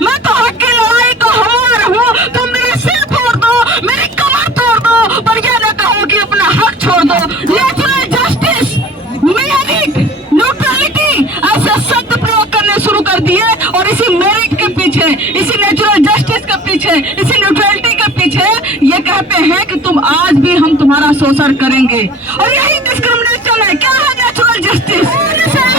मैं तो हक की लड़ाई को हमार हूँ। तुम मेरे सिर फोड़ दो, मेरी कमर तोड़ दो, पर यह न कहो कि अपना हक छोड़ दो। नेचुरल जस्टिस, मेरिट, न्यूट्रलिटी ऐसे शब्द प्रयोग करने शुरू कर दिए और इसी मेरिट के पीछे, इसी नेचुरल जस्टिस के पीछे, इसी न्यूट्रलिटी के पीछे ये कहते हैं कि तुम आज भी हम तुम्हारा शोषण करेंगे। और यही डिस्क्रिमिनेशन है। क्या है नेचुरल जस्टिस?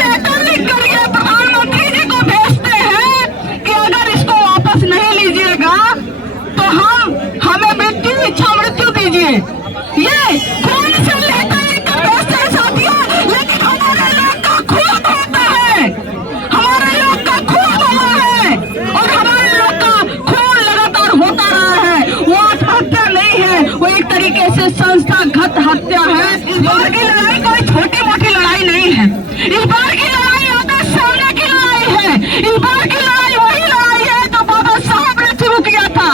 लेटर लिख करके प्रधानमंत्री जी को भेजते हैं कि अगर इसको वापस नहीं लीजिएगा तो हमें मृत्यु, इच्छा मृत्यु दीजिए। ये कौन से लेटर लिखकर भेजते हैं साथियों? लेकिन हमारे लोग का खून होता है, हमारे लोग का खून हुआ है और हमारे लोग का खून लगातार होता रहा है। वो आत्महत्या नहीं है, वो एक तरीके से संस्थागत हत्या है। इस बार की लड़ाई कोई छोटी मोटी लड़ाई नहीं है। इस बार की लड़ाई आगे सामने की लड़ाई है। इस बार की लड़ाई वही लड़ाई है जो बाबा साहब ने शुरू किया था।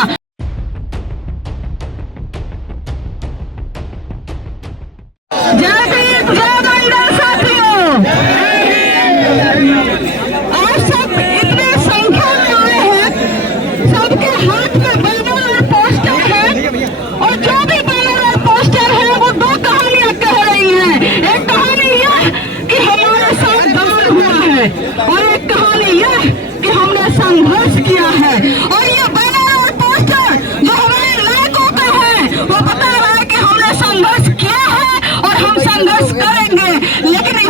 जय भीम, जय बंदर साथियों। आप सब इतने संख्या में आए हैं, सबके हाथ में बैनर और पोस्टर है और जो भी बैनर और पोस्टर है वो दो कहानियां कह रही हैं। एक कहानी यह कि हमारे साथ दमन हुआ है और एक कहानी यह कि हमने संघर्ष किया है। और ये बैनर और पोस्टर जो हमारे नायकों का है वो बता रहा है कि हमने संघर्ष किया है और हम संघर्ष करेंगे। लेकिन इस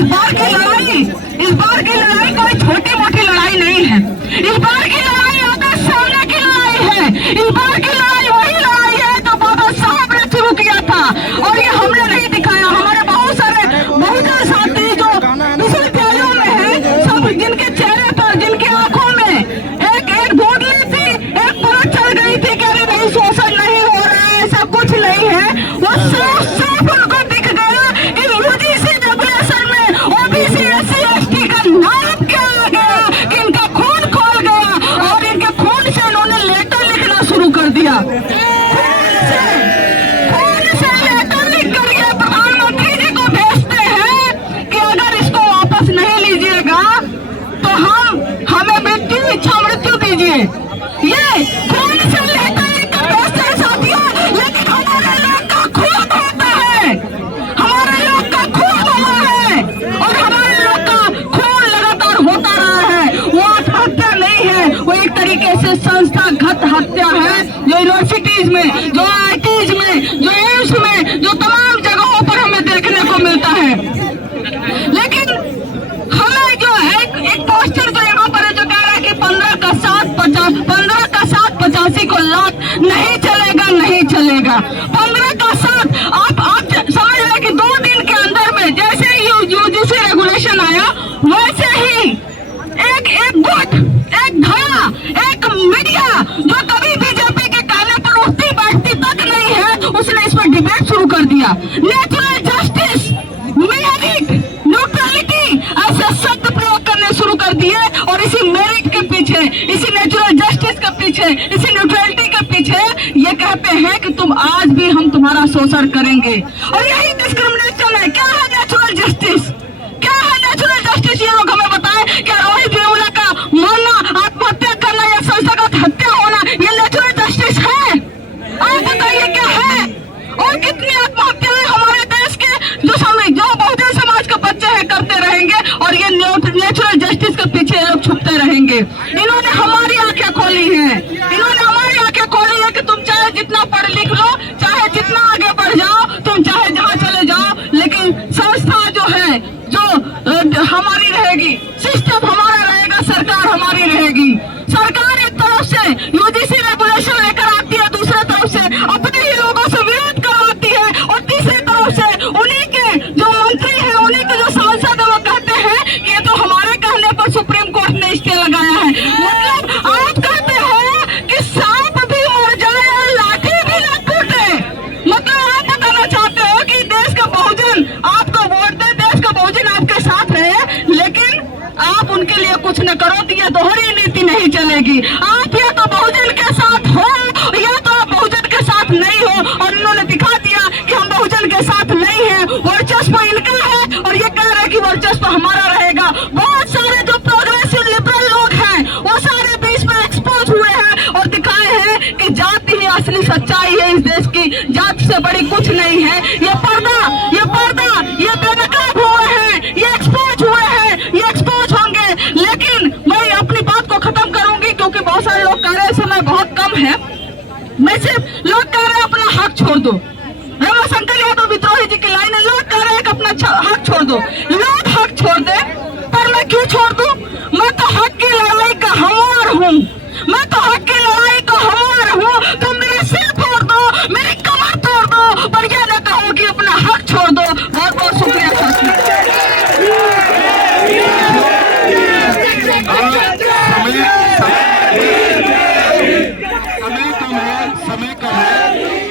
बार की लड़ाई कोई छोटी मोटी लड़ाई नहीं है। इस बार की लड़ाई आगे सामने की लड़ाई है। इस बार की लड़ाई वही लड़ाई है जो बाबा साहब ने शुरू किया था और ये हमने नहीं दिखाया। हमारे बहुत सारे साथी जो विश्वविद्यालयों में है, सब जिनके चेहरे पर, जिनकी आंखों में एक धुंधली थी, एक परत चढ़ गई थी कि अरे नहीं शोषण नहीं हो रहा है, ऐसा कुछ नहीं है। वो साफ उनको दिख गया कि यूजीसी रेगुलेशन में ओबीसी एससी एसटी का नाम क्या आ गया, कि इनका खून खोल गया और इनके खून से इन्होंने लेटर लिखना शुरू कर दिया। खून से लेटर लिख करके प्रधानमंत्री जी को भेजते हैं कि अगर इसको वापस नहीं लीजिएगा तो हमें मृत्यु, इच्छा मृत्यु दीजिए। ये खून से लेटर लिखकर भेजते हैं साथियों। लेकिन हमारे लोग का खून होता है, हमारे लोग का खून हुआ है और हमारे लोग का खून लगातार होता रहा है। वो आत्महत्या नहीं है, वो एक तरीके से संस्थागत हत्या है जो यूनिवर्सिटीज में, जो आईआईटीज में, जो एम्स में, जो तमाम जगहों पर हमें देखने को मिलता है। लेकिन हमें जो है एक पोस्टर जो यहाँ पर है जो कह रहा है कि 15 का 7/85 को लाख नहीं चलेगा, नहीं चलेगा। 15 का 7 आप समझ रहे कि 2 दिन के अंदर में जैसे यूजीसी रेगुलेशन आया वैसे ही एक गुट, एक धड़ा, एक मीडिया जो कभी बीजेपी के कहने पर उठती बैठती तक नहीं है, उसने इस पर डिबेट शुरू कर दिया। नेचुरल जस्टिस, मेरिट, न्यूट्रलिटी ऐसे शब्द प्रयोग करने शुरू कर दिए और इसी मेरिट के पीछे, इसी नेचुरल जस्टिस के पीछे, इसी न्यूट्रलिटी के पीछे ये कहते हैं कि तुम आज भी हम तुम्हारा शोषण करेंगे। और यही डिस्क्रिमिनेशन है। क्या है नेचुरल जस्टिस? क्या है नेचुरल जस्टिस? ये लोग हमें बताएं। क्या रोहित वेमुला का मरना, आत्महत्या करना या संस्थागत हत्या होना ये नेचुरल जस्टिस है? आप बताइए क्या है? और कितनी आत्महत्याएं हमारे देश के जो बहुजन समाज के बच्चे हैं करते रहेंगे और ये नेचुरल जस्टिस के पीछे लोग छुपते रहेंगे। इन्होंने हमारी आंखें खोली हैं, इन्होंने हमारी आंखें खोली है कि तुम चाहे जितना पढ़ लिख लो, चाहे जितना आगे बढ़ जाओ, तुम चाहे जहाँ चले जाओ, लेकिन संस्था जो है जो हमारी रहेगी, सिस्टम हमारा रहेगा, सरकार हमारी रहेगी। सरकार एक तरफ से यूजीसी रेगुलेशन लेकर आती है, दूसरी तरफ से अपने ही लोगों से विरोध करवाती है और तीसरी तरफ से उन्हीं के जो मंत्री हैं, उन्हीं के जो सांसद है वो कहते हैं कि ये तो हमारे कहने पर सुप्रीम कोर्ट ने स्टे लगाया है। मतलब आप कहते हो कि सांप भी मर जाए और लाठी भी न टूटे। मतलब आप बताना चाहते हो कि देश का बहुजन आपको वोट दे, देश का बहुजन आपके साथ रहे, लेकिन आप उनके लिए कुछ न करो तो ये दोहरी नीति नहीं चलेगी। आप या तो बहुजन के साथ हो या तो आप बहुजन के साथ नहीं हो। और इन्होंने दिखा दिया कि हम बहुजन के साथ नहीं है, वर्चस्व इनका है और ये कह रहे हैं कि वर्चस्व हमारा रहेगा। बहुत सारे जो प्रोग्रेसिव लिबरल लोग हैं वो सारे बीच में एक्सपोज कि जाति ही असली सच्चाई है इस देश की, जात से बड़ी कुछ नहीं है। ये पर्दा ये बेनकाब हुए हैं, ये एक्सपोज हुए हैं, ये एक्सपोज होंगे। लेकिन मैं अपनी बात को खत्म करूंगी क्योंकि बहुत सारे लोग कह रहे हैं समय बहुत कम है। मैं सिर्फ लोग कह रहे हैं अपना हक छोड़ दो, रमाशंकर यादव विद्रोही जी की लाइन है, लोग कह रहे हैं कि अपना हक छोड़ दो। लोग हक छोड़ दे, पर मैं क्यों छोड़ दूं? मैं तो हक की लड़ाई का हमवार हूँ, मैं तो हक की लड़ाई का हमवार हूँ। तुम मेरे सिर तोड़ दो, मेरी कमर तोड़ दो, पर यह न कहो कि अपना हक छोड़ दो। बहुत बहुत शुक्रिया साथी। समय कम है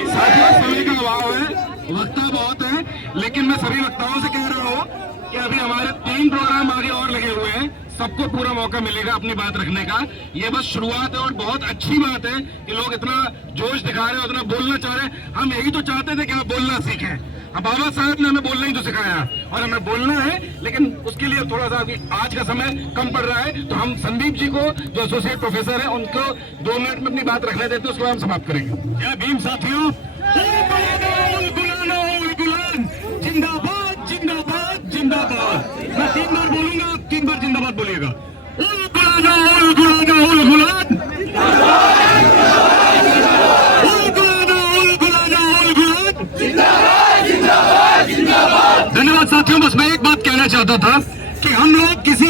साथियों, समय का अभाव है, वक्ता बहुत है। लेकिन मैं सभी वक्ताओं से कह रहा हूँ कि अभी हमारे 3 प्रोग्राम आगे और लगे हुए हैं, सबको पूरा मौका मिलेगा अपनी बात रखने का। ये बस शुरुआत है और बहुत अच्छी बात है कि लोग इतना जोश दिखा रहे हैं, उतना बोलना चाह रहे हैं। हम यही तो चाहते थे कि आप बोलना सीखें। अब बाबा साहब ने हमें बोलना ही तो सिखाया और हमें बोलना है, लेकिन उसके लिए थोड़ा सा आज का समय कम पड़ रहा है। तो हम संदीप जी को जो एसोसिएट प्रोफेसर है उनको 2 मिनट में अपनी बात रखने देते हैं, उसको हम समाप्त करेंगे। क्या भीम साथियों, जिंदाबाद जिंदाबाद जिंदाबाद। मैं 3 बार बोलूंगा, 3 बार जिंदाबाद बोलिएगा। धन्यवाद साथियों। बस मैं एक बात कहना चाहता था कि हम लोग किसी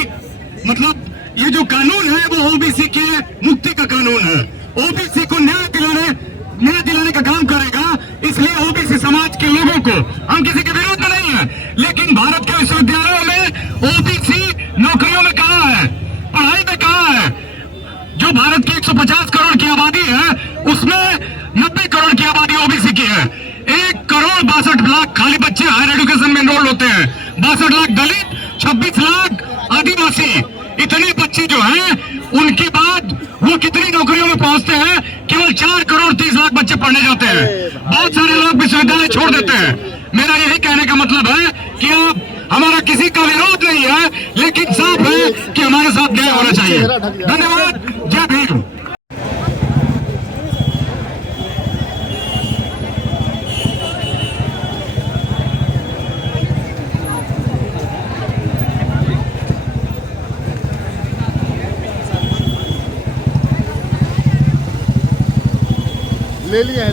मतलब ये जो कानून है वो ओबीसी के मुक्ति का कानून है, ओबीसी को न्याय दिलाने का काम करेगा। इसलिए ओबीसी समाज के लोगों को हम किसी के विरोध में नहीं है, लेकिन भारत के विश्वविद्यालयों में ओबीसी नौकरियों में कहाँ है, पढ़ाई में कहाँ है? जो भारत की 150 करोड़ की आबादी है उसमें 90 करोड़ की आबादी ओबीसी की है। 1 करोड़ 62 लाख खाली बच्चे हायर एजुकेशन में एनरोल होते हैं, 62 लाख दलित, 26 लाख आदिवासी। इतने बच्चे जो हैं उनके बाद वो कितनी नौकरियों में पहुंचते हैं? केवल 4 करोड़ 30 लाख बच्चे पढ़ने जाते हैं। बहुत सारे लोग विश्वविद्यालय छोड़ देते हैं। मेरा यही कहने का मतलब है कि अब हमारा किसी का विरोध नहीं है, लेकिन साफ है कि हमारे साथ न्याय होना चाहिए। धन्यवाद। जय भीम। ले लिया है